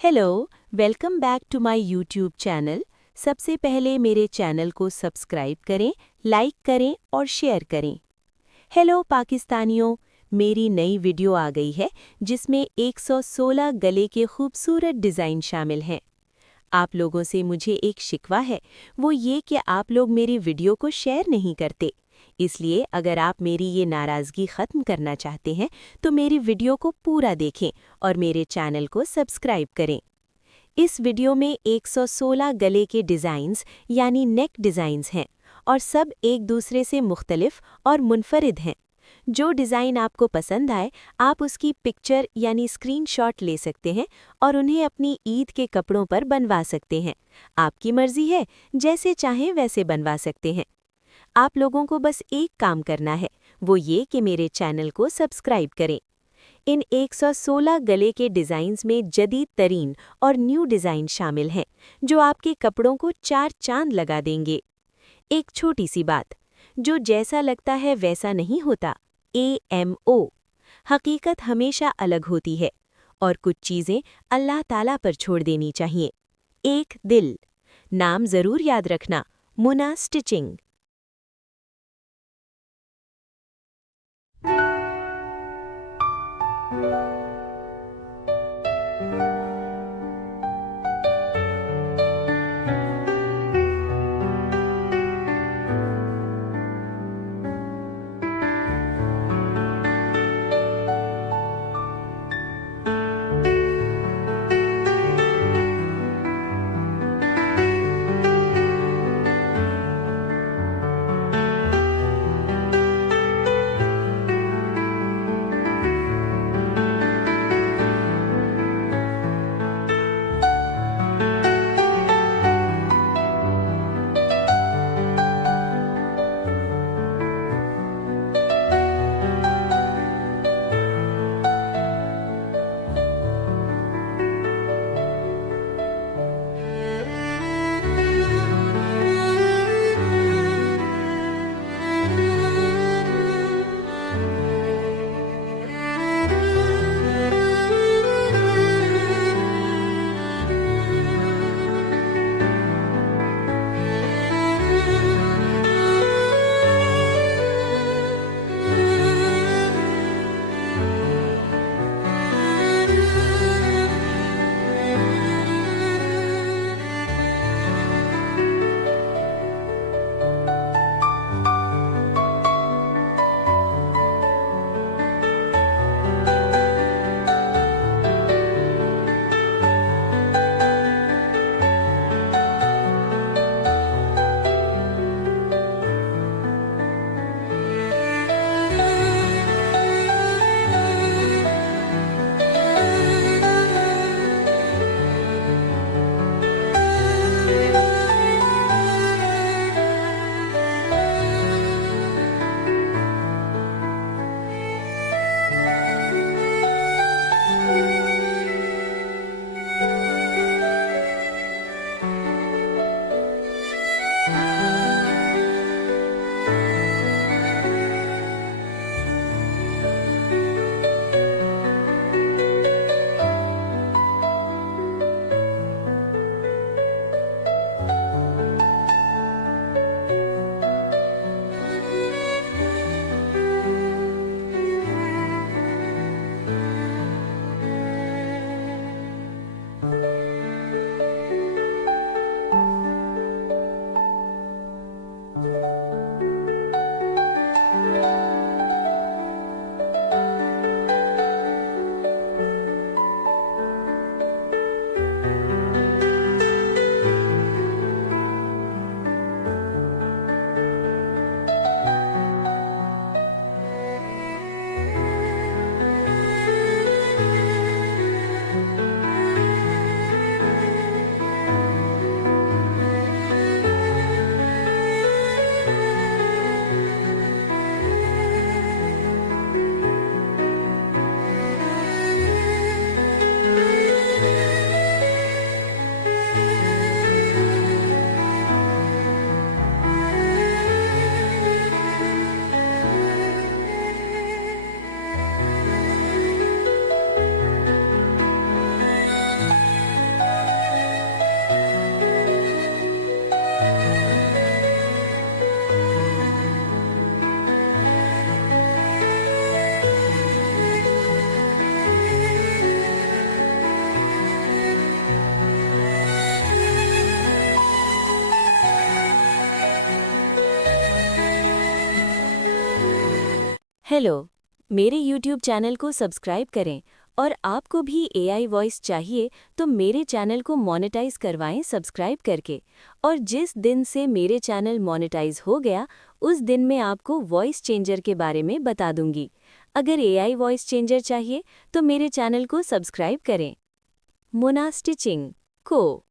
Hello, welcome back to my YouTube channel. सबसे पहले मेरे चैनल को सब्सक्राइब करें, लाइक करें और शेयर करें। हेलो पाकिस्तानियों, मेरी नई वीडियो आ गई है जिसमें 116 गले के खूबसूरत डिज़ाइन शामिल हैं। आप लोगों से मुझे एक शिकवा है, वो ये कि आप लोग मेरी वीडियो को शेयर नहीं करते। इसलिए अगर आप मेरी ये नाराज़गी ख़त्म करना चाहते हैं तो मेरी वीडियो को पूरा देखें और मेरे चैनल को सब्सक्राइब करें। इस वीडियो में 116 गले के डिज़ाइंस यानी नेक डिज़ाइंस हैं और सब एक दूसरे से मुख्तलिफ और मुनफरिद हैं। जो डिज़ाइन आपको पसंद आए, आप उसकी पिक्चर यानी स्क्रीनशॉट ले सकते हैं और उन्हें अपनी ईद के कपड़ों पर बनवा सकते हैं। आपकी मर्ज़ी है, जैसे चाहें वैसे बनवा सकते हैं। आप लोगों को बस एक काम करना है, वो ये कि मेरे चैनल को सब्सक्राइब करें। इन 116 गले के डिज़ाइंस में जदीद तरीन और न्यू डिज़ाइन शामिल हैं, जो आपके कपड़ों को चार चांद लगा देंगे। एक छोटी सी बात, जो जैसा लगता है वैसा नहीं होता। AMO, हकीकत हमेशा अलग होती है और कुछ चीज़ें अल्लाह ताला पर छोड़ देनी चाहिए। एक दिल, नाम ज़रूर याद रखना, मुना स्टिचिंग। हेलो, मेरे YouTube चैनल को सब्सक्राइब करें और आपको भी AI वॉइस चाहिए तो मेरे चैनल को मोनेटाइज करवाएं सब्सक्राइब करके। और जिस दिन से मेरे चैनल मोनेटाइज हो गया उस दिन मैं आपको वॉइस चेंजर के बारे में बता दूंगी। अगर AI वॉइस चेंजर चाहिए तो मेरे चैनल को सब्सक्राइब करें। मोना स्टिचिंग को